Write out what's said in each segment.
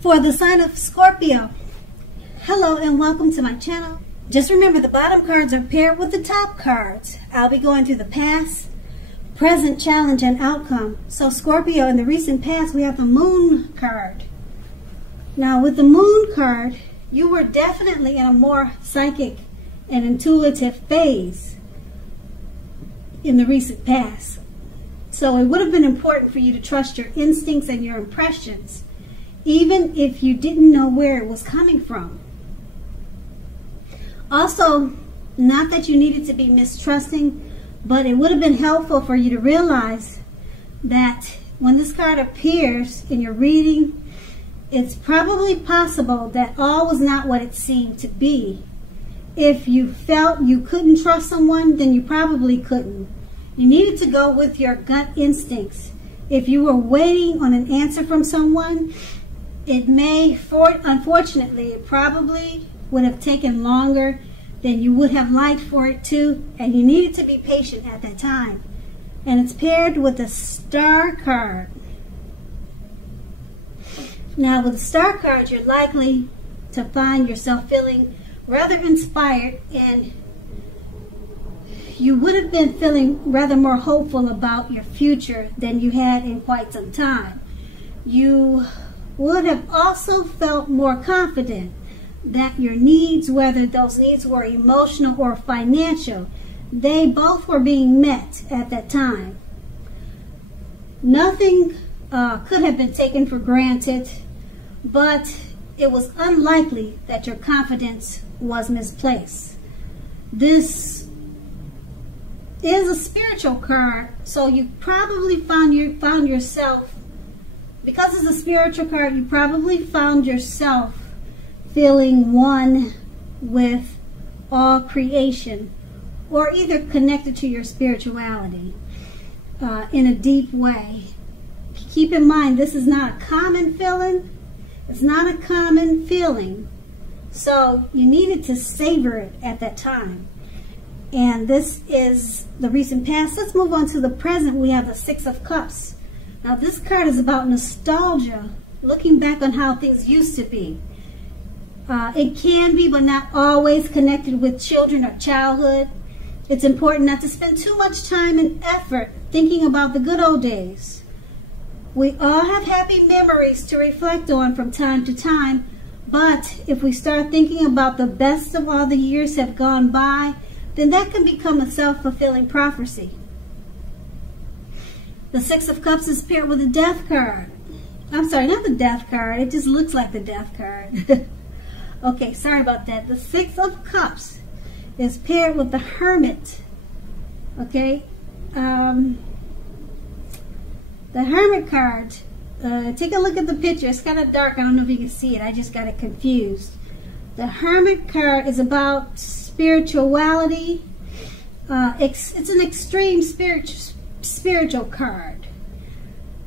For the sign of Scorpio, hello and welcome to my channel. Just remember the bottom cards are paired with the top cards. I'll be going through the past, present, challenge, and outcome. So Scorpio, in the recent past, we have the moon card. Now with the moon card, you were definitely in a more psychic and intuitive phase in the recent past. So it would have been important for you to trust your instincts and your impressions, even if you didn't know where it was coming from. Also, not that you needed to be mistrusting, but it would have been helpful for you to realize that when this card appears in your reading, it's probably possible that all was not what it seemed to be. If you felt you couldn't trust someone, then you probably couldn't. You needed to go with your gut instincts. If you were waiting on an answer from someone, unfortunately, it probably would have taken longer than you would have liked for it to, and you needed to be patient at that time. And it's paired with the Star card. Now, with the Star card, you're likely to find yourself feeling rather inspired, and you would have been feeling rather more hopeful about your future than you had in quite some time. You would have also felt more confident that your needs, whether those needs were emotional or financial, they both were being met at that time. Nothing could have been taken for granted, but it was unlikely that your confidence was misplaced. This is a spiritual card, so you probably found yourself, because it's a spiritual card, you probably found yourself feeling one with all creation, or either connected to your spirituality in a deep way. Keep in mind, this is not a common feeling. It's not a common feeling. So you needed to savor it at that time. And this is the recent past. Let's move on to the present. We have the Six of Cups. Now this card is about nostalgia, looking back on how things used to be. It can be, but not always, connected with children or childhood. It's important not to spend too much time and effort thinking about the good old days. We all have happy memories to reflect on from time to time, but if we start thinking about the best of all the years have gone by, then that can become a self-fulfilling prophecy. The Six of Cups is paired with the Death card. I'm sorry, not the Death card. It just looks like the Death card. Okay, sorry about that. The Six of Cups is paired with the Hermit. Okay. The Hermit card, take a look at the picture. It's kind of dark. I don't know if you can see it. I just got it confused. The Hermit card is about spirituality. It's an extreme spiritual card.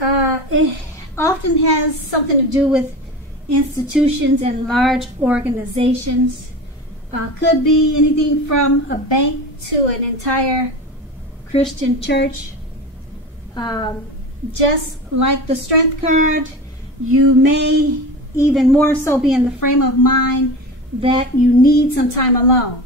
It often has something to do with institutions and large organizations. Could be anything from a bank to an entire Christian church. Just like the Strength card, you may even more so be in the frame of mind that you need some time alone.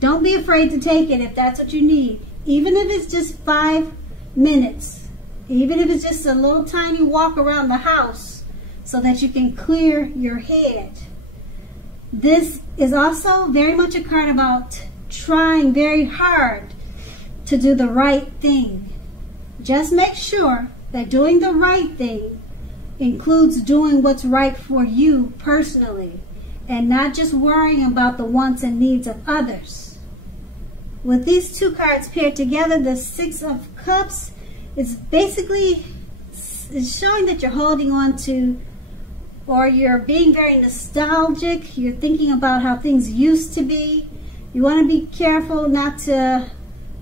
Don't be afraid to take it if that's what you need. Even if it's just 5 minutes. Even if it's just a little tiny walk around the house so that you can clear your head. This is also very much a card about trying very hard to do the right thing. Just make sure that doing the right thing includes doing what's right for you personally, and not just worrying about the wants and needs of others. With these two cards paired together, the Six of Cups is basically showing that you're holding on to, or you're being very nostalgic. You're thinking about how things used to be. You want to be careful not to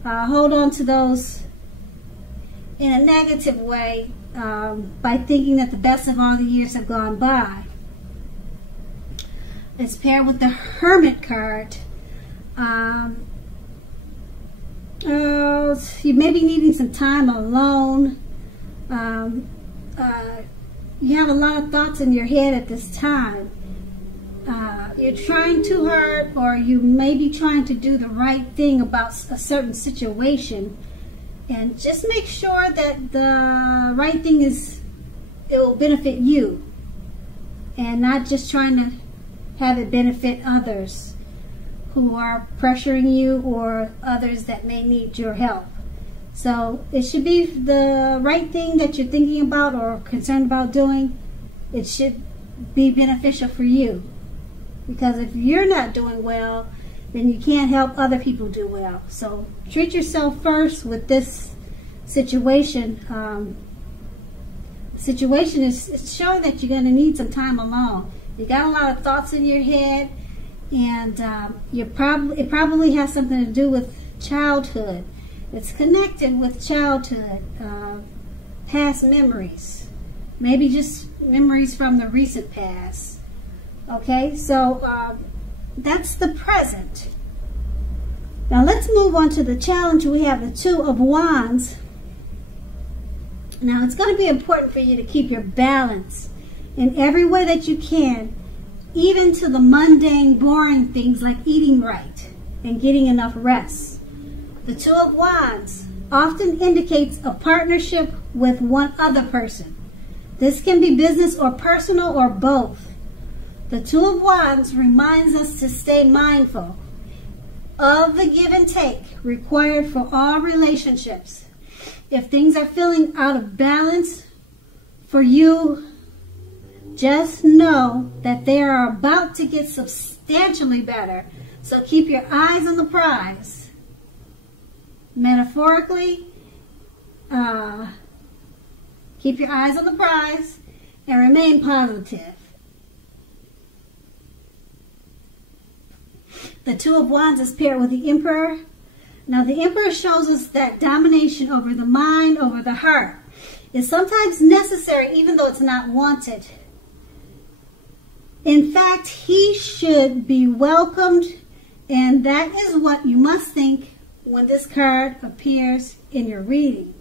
hold on to those in a negative way by thinking that the best of all the years have gone by. It's paired with the Hermit card. You may be needing some time alone. you have a lot of thoughts in your head at this time. You're trying too hard, or you may be trying to do the right thing about a certain situation. And just make sure that the right thing it will benefit you, and not just trying to have it benefit others who are pressuring you, or others that may need your help. So it should be the right thing that you're thinking about or concerned about doing. It should be beneficial for you. Because if you're not doing well, then you can't help other people do well. So treat yourself first with this situation. Situation is showing that you're going to need some time alone. You got a lot of thoughts in your head, and it probably has something to do with childhood. It's connected with childhood, past memories, maybe just memories from the recent past. Okay, so that's the present. Now let's move on to the challenge. We have the Two of Wands. Now it's going to be important for you to keep your balance in every way that you can, even to the mundane, boring things like eating right and getting enough rest. The Two of Wands often indicates a partnership with one other person. This can be business or personal or both. The Two of Wands reminds us to stay mindful of the give and take required for all relationships. If things are feeling out of balance for you, just know that they are about to get substantially better. So keep your eyes on the prize. Metaphorically, keep your eyes on the prize and remain positive. The Two of Wands is paired with the Emperor. Now the Emperor shows us that domination over the mind, over the heart, is sometimes necessary even though it's not wanted. In fact, he should be welcomed, and that is what you must think when this card appears in your reading.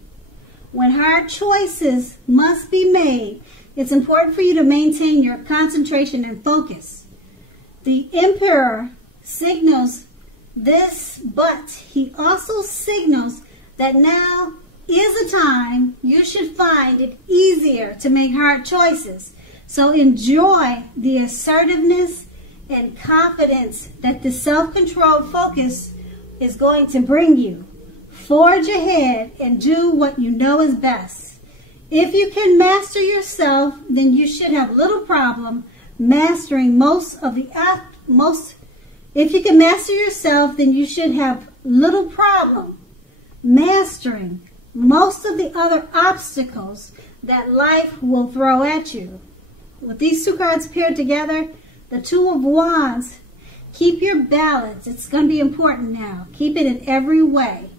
When hard choices must be made, it's important for you to maintain your concentration and focus. The Emperor signals this, but he also signals that now is a time you should find it easier to make hard choices. So enjoy the assertiveness and confidence that the self-controlled focus is going to bring you. Forge ahead and do what you know is best. If you can master yourself, then you should have little problem mastering If you can master yourself, then you should have little problem mastering most of the other obstacles that life will throw at you. With these two cards paired together, the Two of Wands, keep your balance. It's going to be important now. Keep it in every way.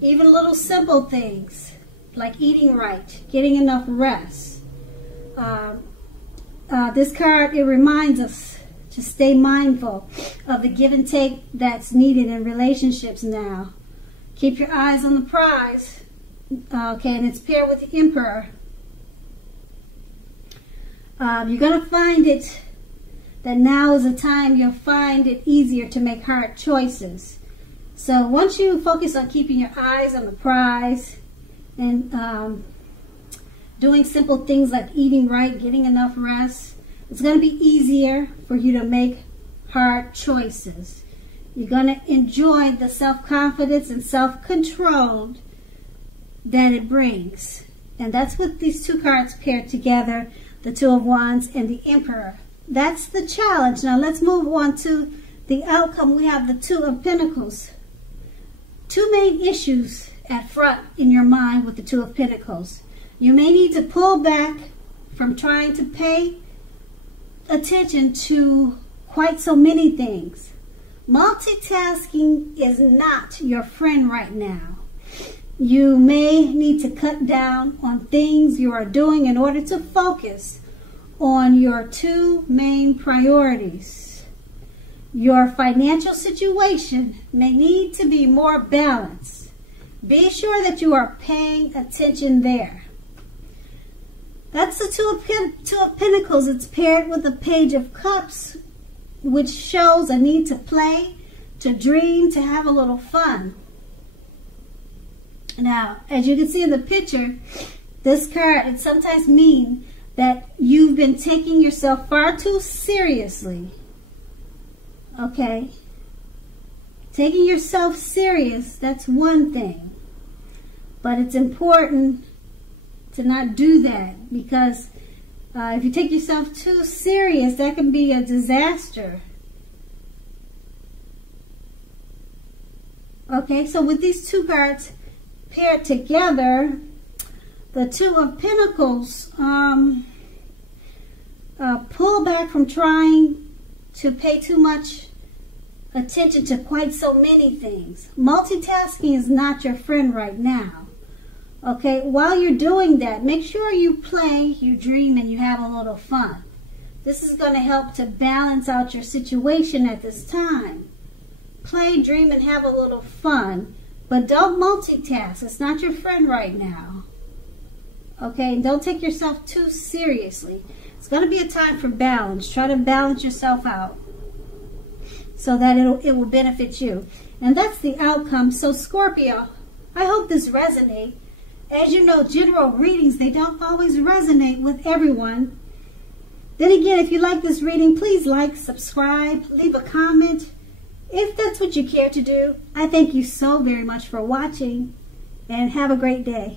Even little simple things like eating right, getting enough rest. This card, it reminds us to stay mindful of the give and take that's needed in relationships now. Keep your eyes on the prize. Okay, and it's paired with the Emperor. You're going to find it that now is a time you'll find it easier to make hard choices. So once you focus on keeping your eyes on the prize and doing simple things like eating right, getting enough rest, it's going to be easier for you to make hard choices. You're going to enjoy the self-confidence and self-control that it brings. And that's what these two cards paired together, the Two of Wands and the Emperor. That's the challenge. Now let's move on to the outcome. We have the Two of Pentacles. Two main issues at front in your mind with the Two of Pentacles. You may need to pull back from trying to pay attention to quite so many things. Multitasking is not your friend right now. You may need to cut down on things you are doing in order to focus on your two main priorities. Your financial situation may need to be more balanced. Be sure that you are paying attention there. That's the Two of Pentacles. It's paired with the Page of Cups, which shows a need to play, to dream, to have a little fun. Now, as you can see in the picture, this card, it sometimes means that you've been taking yourself far too seriously. Okay? Taking yourself serious, that's one thing. But it's important to not do that, because if you take yourself too serious, that can be a disaster. Okay, so with these two cards paired together, the Two of Pentacles, pull back from trying to pay too much attention to quite so many things. Multitasking is not your friend right now. Okay, while you're doing that, make sure you play, you dream, and you have a little fun. This is going to help to balance out your situation at this time. Play, dream, and have a little fun, but don't multitask. It's not your friend right now. Okay, and don't take yourself too seriously. It's going to be a time for balance. Try to balance yourself out so that it will benefit you. And that's the outcome. So Scorpio, I hope this resonates. As you know, general readings, they don't always resonate with everyone. Then again, if you like this reading, please like, subscribe, leave a comment. If that's what you care to do, I thank you so very much for watching, and have a great day.